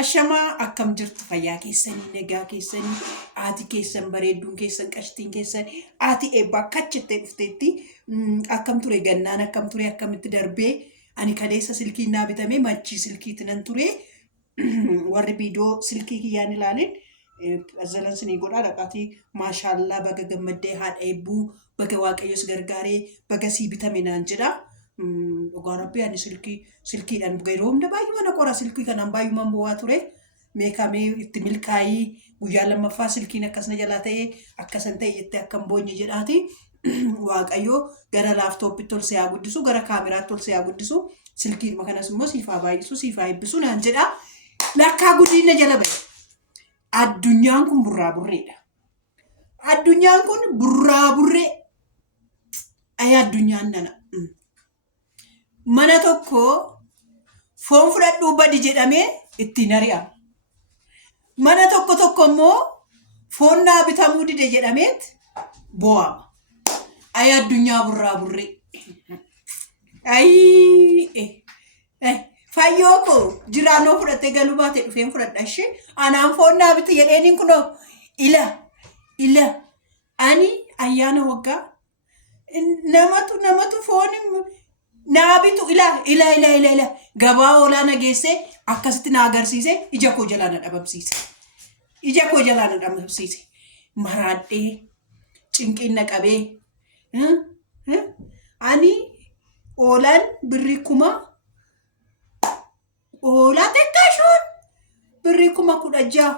Ashamaa akkam jirtu fayyaa keessanii nagaa keessanii haati keessan bareedduun keessan qashtiin keessan haati eebbaa akkachittee dhufteetti akkam ture gannaan akkam ture akkamitti darbee ani kaleessa silkii naa bitamee machii silkiitti nan ture warri viidiyoo silkii kiyyaan ilaalin azalan sinii godhaa dhaqaatii maashaallaa baga gammaddee haadha eebbuu baga waaqayyos gargaaree baga sii bitame naan jedha. Dhugaa rabbii ani silkiidhaan yeroo hunda baay'uma na qora silkii kanaan baay'umaan bu'aa ture meekamee itti milkaa'ii guyyaa lammaffaa silkiin akkasna jalaa ta'ee akkasan ta'e jettee akkam boonye jedhaati waaqayyoo gara laaftooppitti ol siyaa guddisu gara kaameraatti ol siyaa guddisu silkiidhuma kanas immoo siifaa baay'isu siifaa eebbisu naan jedha lakkaa guddina jala ba'e. Addunyaan kun burraa burreedha. Addunyaan kun burraa burree ayyaa addunyaan nana. Mana tokko foon fudhadhuu badi jedhamee ittiin ari'ama. Mana tokko immoo foon naa bitamuu dide jedhameet boo'ama. Ay addunyaa burraa burree. Fayyoo koo jiraanoo fudhattee galuu baate dhufeen fudhadha ishee. Anaan foon naa bitu jedheeniin kunoo ila ani ayyaana waggaa namatu foon naabitu ila gabaa oolaa nageessee akkasitti na agarsiise ija koo jalaa na dhabamsiise maraadhee cinqiin na qabee ani oolaan birrii kuma oolaa xiqqaashoon birrii kuma 16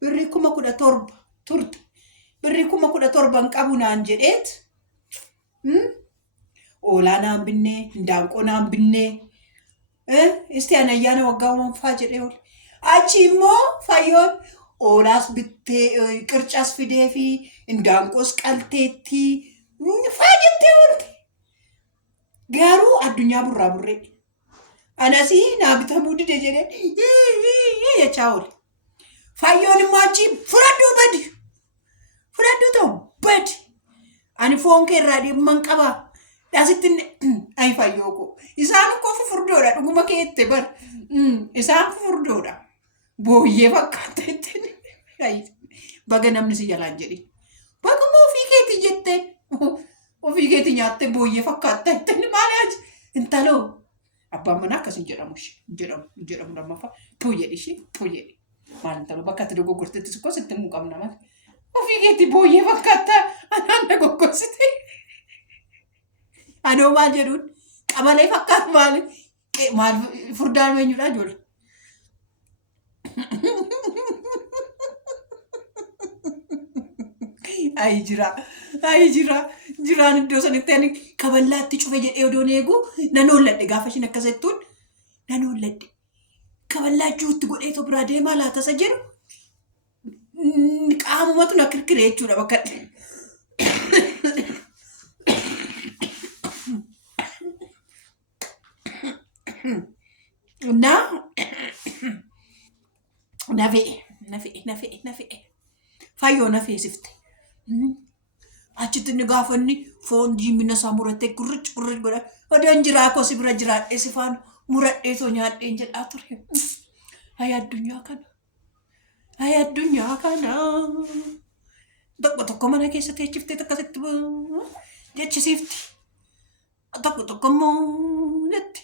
birrii kuma 17 turte birrii kuma 17 qabu naan jedheet Oolanaan binnee, hindaanqoonaan binnee, isti ani ayyaana waggaa uumamfaa jedhee oole. Achi immoo fayyoon oolaas bittee, qircaas fidee fi hindaanqoos qalteetti faa jettee oolte. Garuu addunyaa burraa burree. Anasii naa bitamuu dide jedhee jechaa oole. Fayyoon immoo achi fudhadhuu badi. Fudhadhuu ta'u badi. Ani foon kee irraa dhimman qabaa. Dasittin ay fayyoo koo isaan koo fufurdoodha dhuguma keette bar isaan fufurdoodha booyyee fakkaata jetteen baga namni si jalaan jedhi baguma ofii keetii jetteen ofii keetii nyaattee booyyee fakkaata jetteen maali aji intaloo abbaan manaa akkas hin jedhamu lammaffaa too jedhi maal intaloo bakka ati dogoggorteetti sikkoo sitti hin qabna maali ofii keetii booyyee fakkaata anaan dogoggorsite. Anoo maal jedhuun qabalee fakkaatu maal furdaan eenyudha ijoollee. Jiraan iddoo sanitti ani kaballaatti cufe jedhee odoon eegu nan oolladhe gaafa ishiin akkas jettuun nan oolladhe kaballaachuutti godhee too biraa deemaa laatasa jedhu qaamumatu na kirkiree jechuudha bakka nafee fayyoo nafee sifte achitti inni gaafa inni foon diimina isaa murattee gurrichi godha odaan jiraa koo si bira jiraadhee si faana muradhee too nyaadheen jedhaa ture. Hay addunyaa kana tokko mana keessa teechiftee akkasitti jechisiifti tokko immoo netti.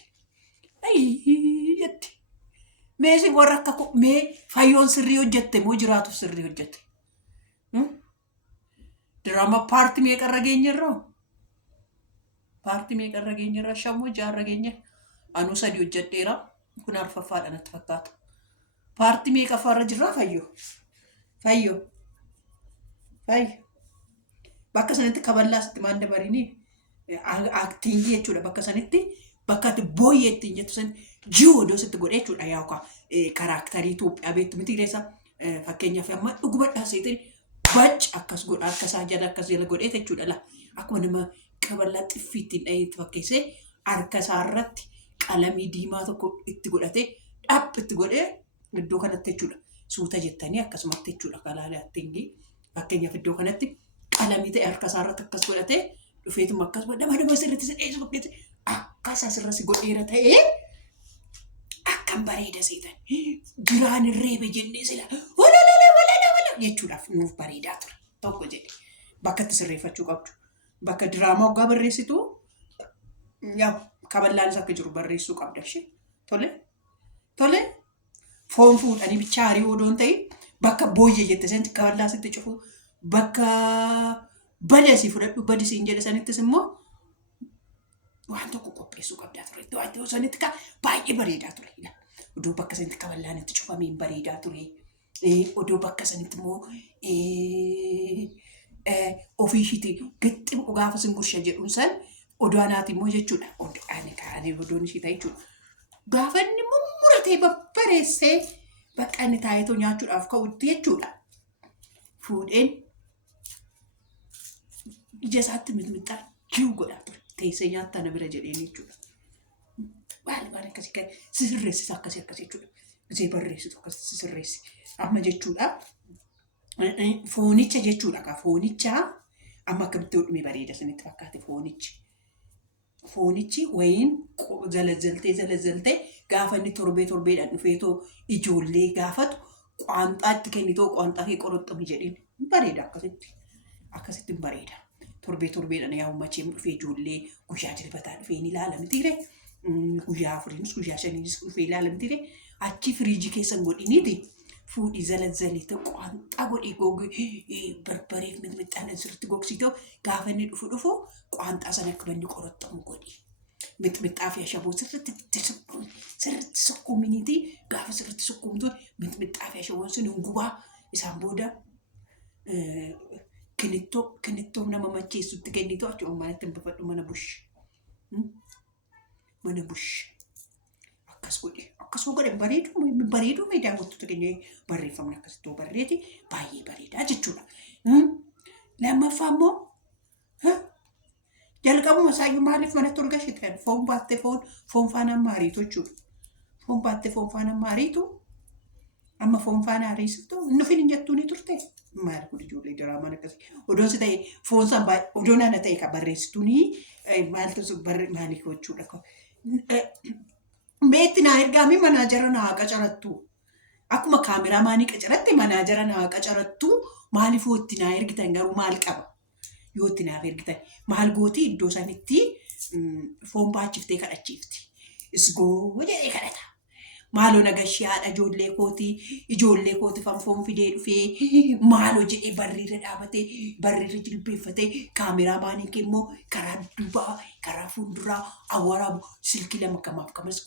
Jetti meesi warra akka mee fayyoon sirrii hojjette moo jiraatuuf sirrii hojjette diraama paartii meeqarra geenyerraa shammoo jaarra geenya anuu 3 hojjedheera kun arfaffaadha natti fakkaata paartii meeqaffaarra jirraa fayyoo bakka sanitti kaballaa sitti maan dabarinii aktiingii jechuudha bakka sanitti bakka itti booyyeetti hin jettu san ji'oodoo sitti godhee jechuudha yookaan karaaktarii Itoophiyaa beektu miti keessa fakkeenyaaf amma dhugubadhaa seetiin bac akkas godha akkasaa jala godhee jechuudha la akkuma nama qaballaa xiffiittiin dhaheetti fakkeessee harka isaa irratti qalamii diimaa tokko itti godhatee dhap itti godhee iddoo kanatti jechuudha suuta jettanii akkasumatti jechuudha kalaalee attingii fakkeenyaaf iddoo kanatti qalamii ta'e harka isaa irratti akkas godhatee dhufeetuma akkasuma dama sirriitti si dheessu godhate akkasa sirra si godheera ta'ee akkam bareeda seetan. Jiraan irreebe jennee sila wala jechuudhaaf nuuf bareedaa ture. Tokko jedhe bakka itti sirreeffachuu qabdu. Bakka diraamaa waggaa barreessitu yaa kaballaan akka jiru barreessuu qabda ishee. Tole foon fuudhanii bichaa harii odoon ta'e bakka booyyee jette sanatti kaballaa sitti cufu bakka badasii fudhadhu badisiin jedhe sanittis immoo waan tokko qopheessuu qabdaa ture. Waan sanitti baay'ee bareedaa ture. Odoo bakka sanitti kaballaan itti cufameen bareedaa ture. Odoo bakka sanitti immoo ofii ishiitii gixxi gaafa singursha jedhuun san odoo anaati immoo jechuudha. Odoon ishii ta'e jechuudha. Gaafa inni mummuratee babbareessee bakka inni taa'eetoo nyaachuudhaaf ka'utti jechuudha. Fuudheen ija isaatti mixmixaa jiru godhaa ture. Teessee nyaattaa na bira jedheen jechuudha. Waan akkasii kan sisirreessis akkasii jechuudha. Gisee barreessitu akkasii sisirreessi. Amma jechuudha. Foonicha jechuudha. Foonicha amma akkamitti hodhumee bareeda sanitti fakkaate foonichi. Foonichi wayiin zalazaltee gaafa inni torbeedhaan dhufeetoo ijoollee gaafatu qaanxaatti kennitoo qaanxaa kee qoroxxami jedhin bareeda akkasitti bareeda. Torbeedhaan yaa ummachee dhufee ijoollee guyyaa jilbataa dhufee ni ilaalamtiire. Guyyaa afuriinis guyyaa shaniinis dhufee ilaalamtiire. Achi firiijii keessan godhiniiti fuudhii zalazalite qaanxaa godhii barbareef mixmixaan sirriitti gogsitoo gaafa inni dhufu qaanxaa sana akka banni qoroxxamu godhi. Mixmixaa fi ashaboo sirriitti sukkuuminiiti gaafa sirriitti sukkuumtuun mixmixaa fi ashaboon sun gubaa isaan booda kinittoo nama macheessutti kennitoo achuma manatti hin bafadhu mana bush. Mana bush. Akkasuma godhe bareedu meedaa wantoota keenya barreeffamni akkasitti barreeti baay'ee bareedaa jechuudha. Lammaffaa immoo jalqabuma isaayyuu maaliif manatti ol gashite foon baattee foon faana maariitu jechuudha. Foon baattee foon faana maariitu amma foon faana hariisitu nufin hin jettuu ni turte. Maal kun ijoollee diraamaan akkasii odoon si ta'e foon san odoon ana ta'e kan barreessituuni maaltu maaliif jechuudha. Meetti naa ergaami manaajara naa qacarattu. Akkuma kaameraa maanii qacaratti manaajara naa qacarattu maaliif itti naa ergitan garuu maal qaba? Yoo itti naaf ergitan maal gooti iddoo sanitti foon baachiftee kadhachiifti. Isgoo jedhee kadhata. Maaloo nagashii haadha ijoollee kooti foon fidee dhufee maaloo jedhee barriirra dhaabatee barriirra jilbeeffatee kaameraa maanii kee immoo karaa duubaa karaa fuulduraa awwaaraa silkii lama kamas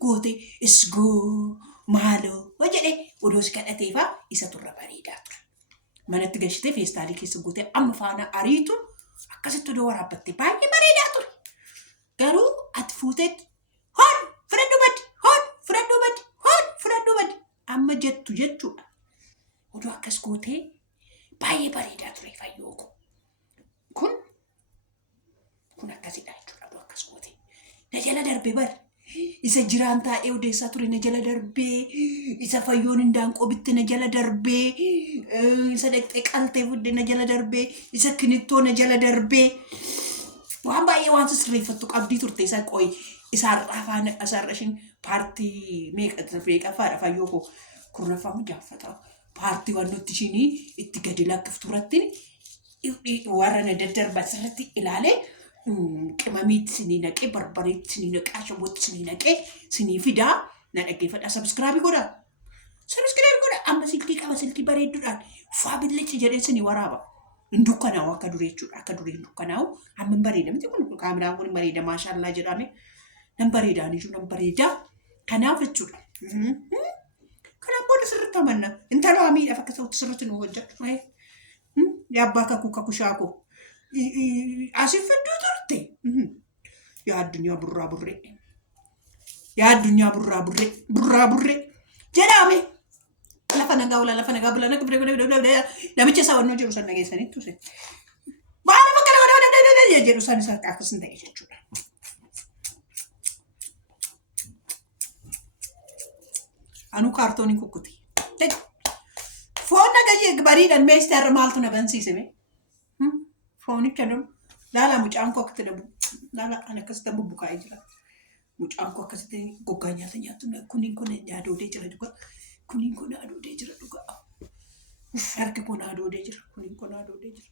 goote isgoo maaloo jedhee odoo si kadhateefaa isa turre bareedaa ture. Manatti gashitee feestaalii keessa gootee amma faana ariitu akkasitti odoo waraabbattee baay'ee bareedaa ture. Garuu ati fuuteetti fudhadhuu badi amma jettu jechuudha. Odoo akkas gootee baay'ee bareedaa ture fayyoo kun akkasidha jechuudha. Odoo akkas gootee na jala darbee bari isa jiraan taa'ee odeessaa ture na jala darbee isa fayyoon hindaanqoo bitte na jala darbee isa dhaqxee qaltee fudde na jala darbee isa kinittoo na jala darbee waan baay'ee waan sirreeffattu qabdii turte isa qoyi isaarraa ishiin paartii meeqaffaadha fayyoo koo kurnaffaa mujaaffataa paartii waan nuti ishiin itti gadi lakkiftu irratti warra na daddarban sirriitti ilaalee qimamiitti sinii naqee barbariitti sinii naqee ashabootti sinii naqee sinii fidaa na dhaggeeffadha. Sabskiraabii godhaa amma silkii qaba silkii bareedduudhaan faabillichi jedhee sinii waraaba. Hin dukkanaa'u akka duree jechuudha. Akka duree hin dukkanaa'u amma hin bareeda miti kun kaameraan kun hin bareeda maashaallah jedhame nan bareedaa niyyuu nan bareedaa kanaaf jechuudha. Kanaaf booda sirriitti amanna intala miidhaaf akka ta'utti sirriitti nu hojjedhu. Yaabbaa kakuu shaakoo asii fidduu turte yaa addunyaa burraa burree jedhame lafa nagaa bula namicha isaa wannoo jedhu san dhageessanitti tuse maal bakka jedhu san isaa akkas hin ta'e jechuudha. Anu kaartooniin kukkuti. Foon nagayee bariidhaan meeshaa irra maaltu na bansiisame? Foonicha laala mucaan koo akkatti dabu laala kan akkasitti bubbukaa'ee jira. Mucaan koo akkasitti goggaa nyaata nyaattu kuniin kun adoodee jira dhuga. Kuniin kun adoodee jira dhuga. Harki kun adoodee jira. Kuniin kun adoodee jira.